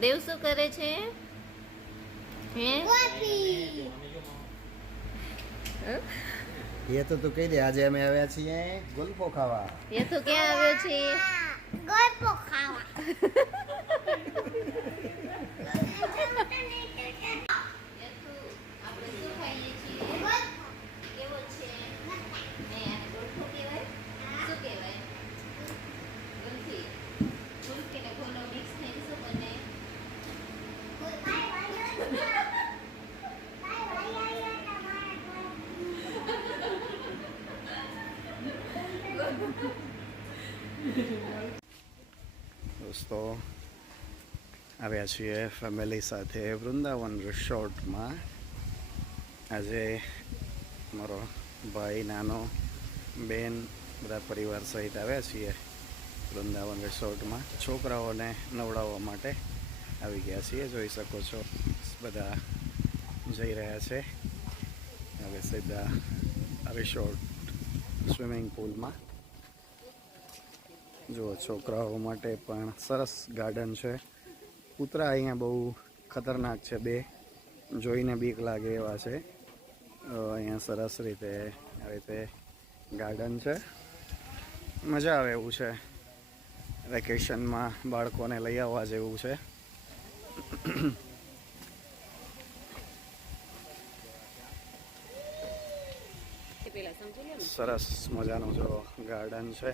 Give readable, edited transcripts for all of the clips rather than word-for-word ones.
દેવ શું કરે છે? હે ये तो तू कही दे आज અમે આવ્યા છીએ ગુલ્ફો ખાવા. એ તો ક્યાં આવ્યો છે? ગોળપો ખાવા. દોસ્તો આવ્યા છીએ ફેમિલી સાથે વૃંદાવન રિસોર્ટમાં. આજે મારો ભાઈ, નાનો, બેન બધા પરિવાર સહિત આવ્યા છીએ વૃંદાવન રિસોર્ટમાં. છોકરાઓને નવડાવવા માટે આવી ગયા છીએ. જોઈ શકો છો બધા જઈ રહ્યા છે હવે સીધા રિસોર્ટ સ્વિમિંગ પુલમાં. જુઓ, છોકરાઓ માટે પણ સરસ ગાર્ડન છે. કૂતરા અહીંયા બહુ ખતરનાક છે, બે જોઈને બીક લાગે એવા છે. અહીંયા સરસ રીતે આવી રીતે ગાર્ડન છે. મજા આવે એવું છે. વેકેશનમાં બાળકોને લઈ આવવા જેવું છે. સરસ મજાનું જો ગાર્ડન છે.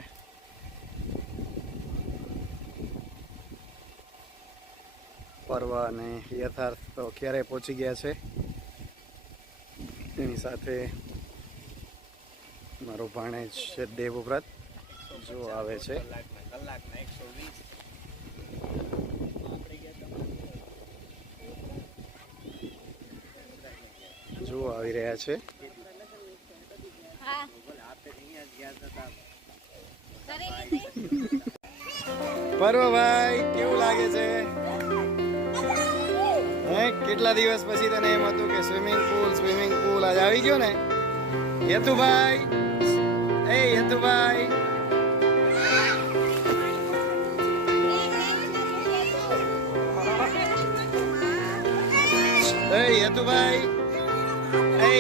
પર્વ અને યથાર્થ તો ક્યારે પહોંચી ગયા છે. એની સાથે મારો ભાણેજ છે દેવવ્રત જો આવે છે. જો આવી રહ્યા છે. પર્વભાઈ કેવું લાગે છે? કેટલા દિવસ પછી તને એમ હતું કે સ્વિમિંગ પુલ આજ આવી ગયો ને? યતુભાઈ, એ યતુભાઈ,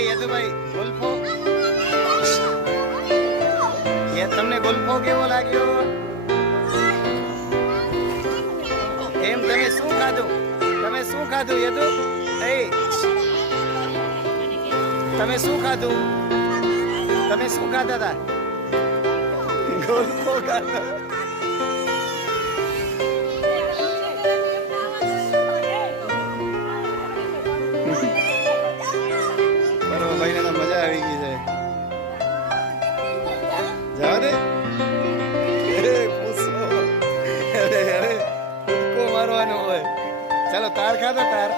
યતુભાઈ, ગુલ્ફો. તમને ગુલ્ફો કેવો લાગ્યો? એમ તમે શું ખાધું? શું ખાધું યદુ? તમે શું ખાધું? તમે શું ખાધા હતા? ગોલ્ફો ખાધા. બરોબર, ભાઈને તો મજા આવી ગઈ છે. જાવ દે. અરે કૂદકો મારવાનો હોય. ચાલો તાર ખાધો તાર.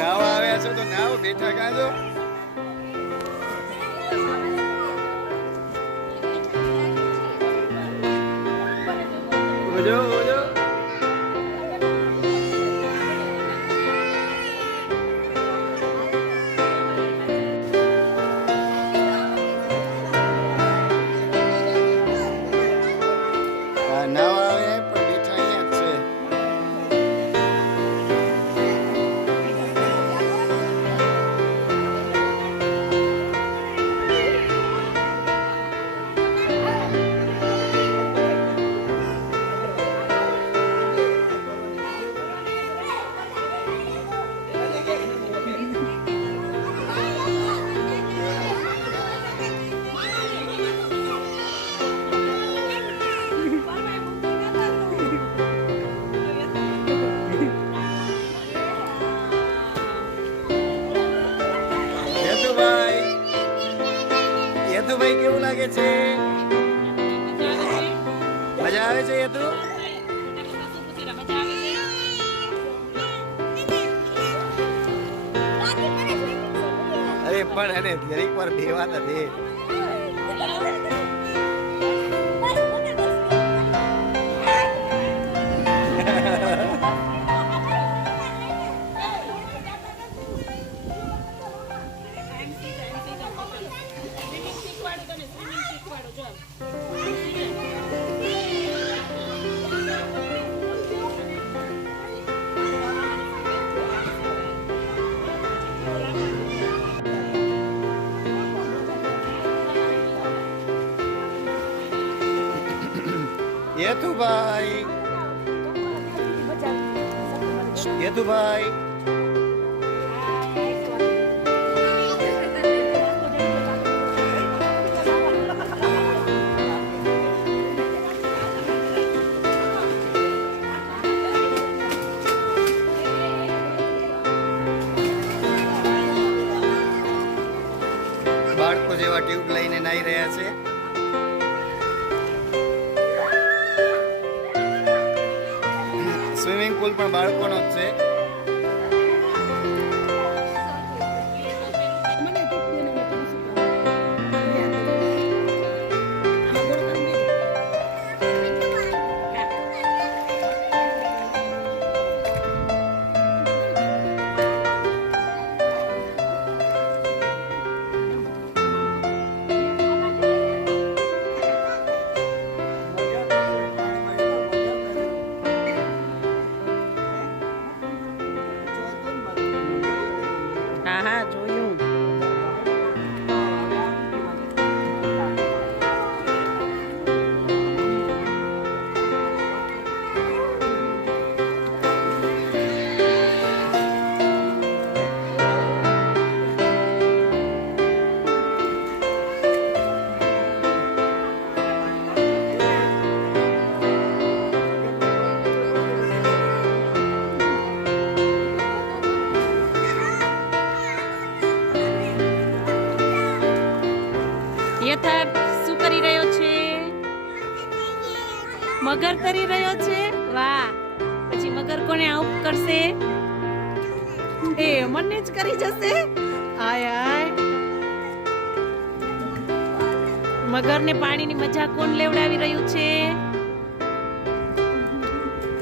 નાવા આવ્યા છો તો નાવ બેઠા કાઢો. ઓજો ઓજો. નાવા આવે પણ બેઠા અહીંયા જ છે. યતુભાઈ કેવું લાગે છે? મજા આવે છે યતુ? અરે પણ એને દરેક વાર બેવા તો દે. યતુભાઈ યતુભાઈ બાળકો જેવા ટ્યુબ લઈને નાહી રહ્યા છે. સ્વિમિંગ પુલ પણ બાળકોનો જ છે. હા જોયું. યથાર્થ શું કરી રહ્યો છે? મગર કરી રહ્યો છે. વાહ. પછી મગર કોને આઉટ કરશે? એ મને જ કરી જશે. હાય હાય. મગરને પાણીની મજા કોણ લેવડાવી રહ્યું છે?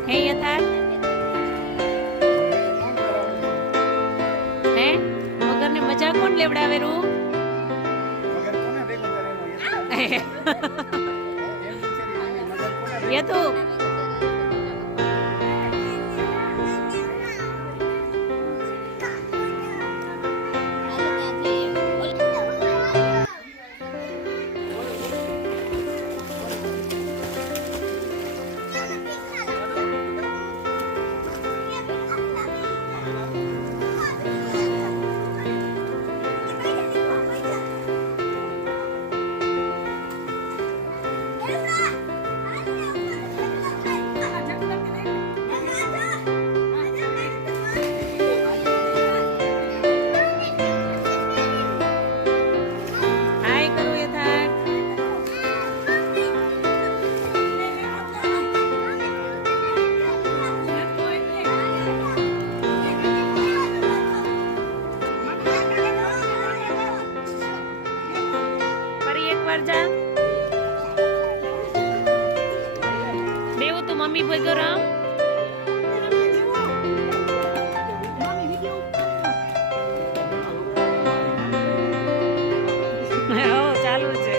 હે યથાર્થ? હે મગરને મજા કોણ લેવડાવે રૂ? યતુ બેવું તું મમ્મી ભેગો રમ. ચાલુ છે.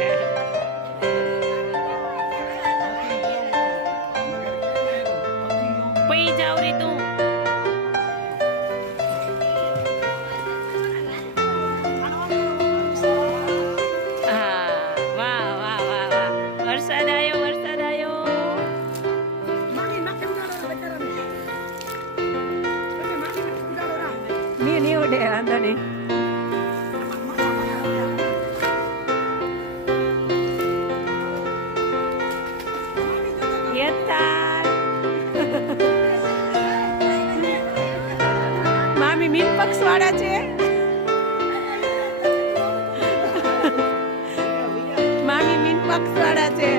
પઈ જાવ રે તું. વરસાદ આવ્યો. નહીં ઉડે વાંધો નહીં. મામી મીન પક્ષ વાળા છે. મામી મીન પક્ષ વાળા છે.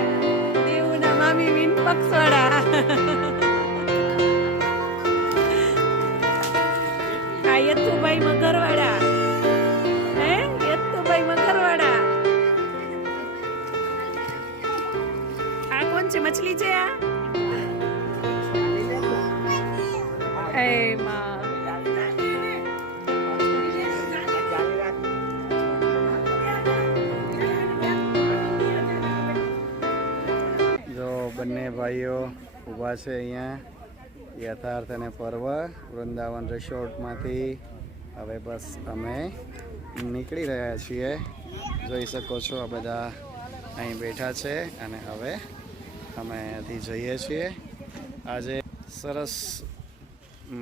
દેવુના મામી મીન પક્ષ વાળા. આ યતુભાઈ મગરવાડા. હે યતુભાઈ મગરવાડા. આ કોણ છે? મછલી છે આ? એ માં બંને ભાઈઓ ઊભા છે અહીંયા યથાર્થ અને પર્વ વૃંદાવન રિસોર્ટમાંથી. હવે બસ અમે નીકળી રહ્યા છીએ. જોઈ શકો છો આ બધા અહીં બેઠા છે અને હવે અમે અહીંયાથી જઈએ છીએ. આજે સરસ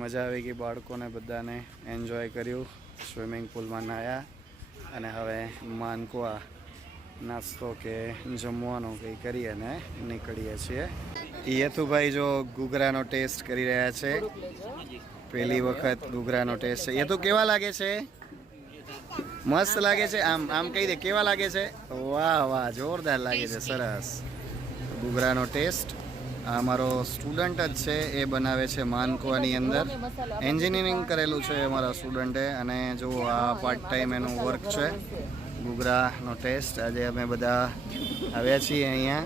મજા આવી ગઈ, બાળકોને બધાને એન્જોય કર્યું, સ્વિમિંગ પુલમાં નાહ્યા અને હવે માનકુવા નાસ્તો કે જમવાનું કંઈ કરીએ ને નીકળીએ છીએ. યથુભાઈ જો ઘૂઘરાનો ટેસ્ટ કરી રહ્યા છે, પહેલી વખત ઘૂઘરાનો ટેસ્ટ છે. યથુ કેવા લાગે છે? મસ્ત લાગે છે. આમ આમ કહી દે કેવા લાગે છે? વાહ વાહ, જોરદાર લાગે છે, સરસ. ઘૂઘરાનો ટેસ્ટ. આ અમારો સ્ટુડન્ટ જ છે, એ બનાવે છે માનકુવાની અંદર. એન્જિનિયરિંગ કરેલું છે અમારા સ્ટુડન્ટે અને જો આ પાર્ટ ટાઈમ એનું વર્ક છે. ઘૂઘરાનો ટેસ્ટ. આજે અમે બધા આવ્યા છીએ અહીંયા.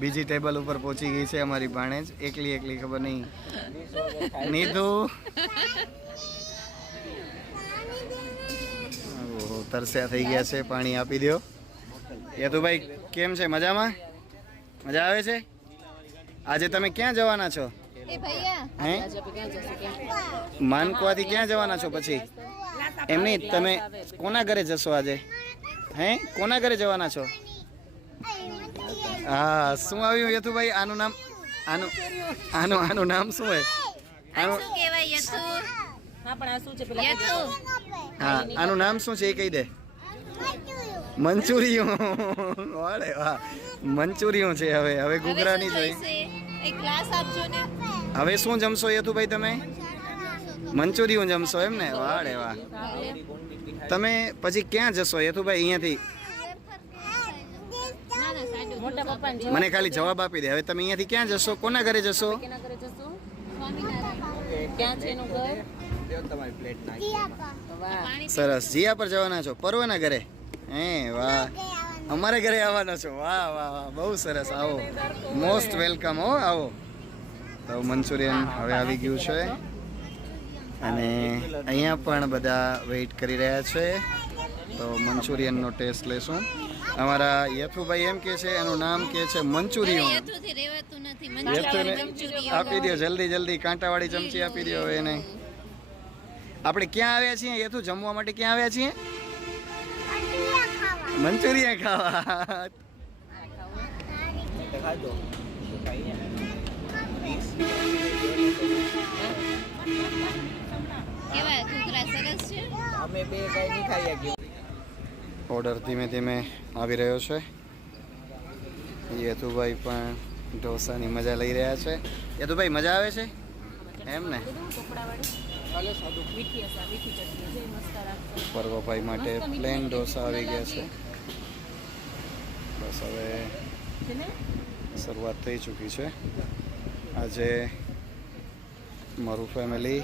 બીજી ટેબલ ઉપર પહોંચી ગઈ છે અમારી ભાણેજ, એકલી ખબર નહીં. નીધુ ઓહો, તરસ્યા થઈ ગયા છે, પાણી આપી દો. યતુભાઈ કેમ છે? મજામાં? મજા આવે છે? આજે તમે ક્યાં જવાના છો? હે, માનકુવાથી ક્યાં જવાના છો પછી? એમ નહીં, તમે કોના ઘરે જશો આજે? હે, કોના ઘરે જવાના છો? હા, શું આવ્યું યતુભાઈ? આનું નામ આનું નામ શું હોય? આનું શું કહેવાય યતુ? હા પણ આ શું છે પેલા યતુ હા, આનું નામ શું છે એ કહી દે. મંચુરિયન. વાળે વાહ, મંચુરિયન છે. હવે ઘૂઘરાની જોઈ. એક ગ્લાસ આપજો ને. હવે શું જમશો યતુભાઈ તમે? મંચુરિયન જમશો એમ ને? વાળે વાહ. તમે પછી ક્યાં જશો યતુભાઈ અહીંયાથી? મોટા પપ્પાને મને ખાલી જવાબ આપી દે. હવે તમે અહીંયાથી ક્યાં જશો? કોના ઘરે જશો? કેના ઘરે જશું? ક્યાં છે એનું ઘર? વાહ. સરસ. જીયા પર જવાના છો? પર્વના ઘરે? હે વાહ, અમારા ઘરે આવવાના છો? વાહ વાહ વાહ, બહુ સરસ. આવો, મોસ્ટ વેલકમ. હો, આવો. તો મંચુરિયન હવે આવી ગયું છે અને અહીંયા પણ બધા વેઇટ કરી રહ્યા છે. તો મંચુરિયનનો ટેસ્ટ લેશું. અમારા યથુભાઈ એમ કે છે, એનું નામ કે છે મંચુરિયન. યતુથી રહેવાતું નથી. યથુને મંચુરિયન આપી દો જલ્દી, કાંટાવાળી ચમચી આપી દો હવે એને. આપણે ક્યાં આવ્યા છીએ યથુ? જમવા માટે ક્યાં આવ્યા છીએ? મંચુરિયન ખાવા. કેવા ઘૂઘરા સરસ છે. ઓર્ડર ધીમે ધીમે આવી રહ્યો છે. યતુભાઈ પણ ઢોસાની મજા લઈ રહ્યા છે. યતુભાઈ મજા આવે છે એમ ને? પર્વભાઈ માટે પ્લેન ઢોસા આવી ગયા છે. બસ હવે શરૂઆત થઈ ચૂકી છે. આજે મારું ફેમિલી,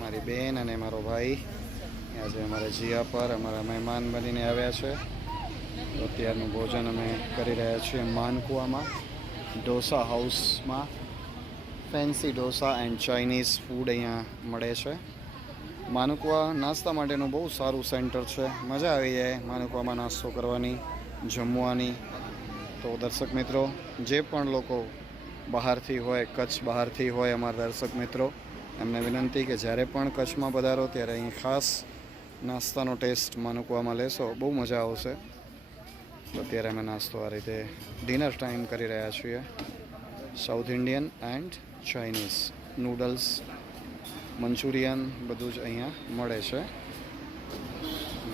મારી બેન અને મારો ભાઈ આજે અમારા જીયા પર અમારા મહેમાન બનીને આવ્યા છે. તો અત્યારનું ભોજન અમે કરી રહ્યા છીએ માનકુવામાં, ઢોસા હાઉસમાં. Fancy dosa and Chinese food અહીંયા મળે છે. માનકુવા નાસ્તા માટેનું બહુ સારું સેન્ટર છે. મજા આવી જાય માનકુવામાં નાસ્તો કરવાની, જમવાની. તો દર્શક મિત્રો, જે પણ લોકો બહારથી હોય, કચ્છ બહારથી હોય અમારા દર્શક મિત્રો, એમને વિનંતી કે જ્યારે પણ કચ્છમાં પધારો ત્યારે અહીં ખાસ નાસ્તાનો ટેસ્ટ માનકુવામાં લેશો, બહુ મજા આવશે. તો અત્યારે અમે નાસ્તો આ રીતે ડિનર ટાઈમ કરી રહ્યા છીએ. South Indian and Chinese noodles, Manchurian બધું જ અહીંયા મળે છે.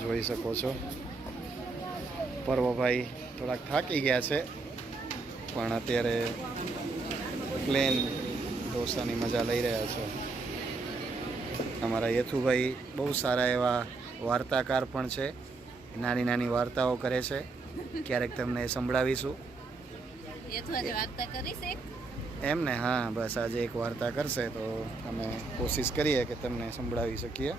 જોઈ શકો છો. પર્વભાઈ થોડાક થાકી ગયા છે પણ અત્યારે પ્લેન ઢોસાની મજા લઈ રહ્યા છે. અમારા યથુભાઈ બહુ સારા એવા વાર્તાકાર પણ છે. નાની નાની વાર્તાઓ કરે છે. ક્યારેક તમને સંભળાવીશું. યથુ આજે વાર્તા કરીશ એક. એમ ને? હા, બસ આજે એક વાર્તા કરશે તો અમે કોશિશ કરીએ કે તમને સંભળાવી શકીએ.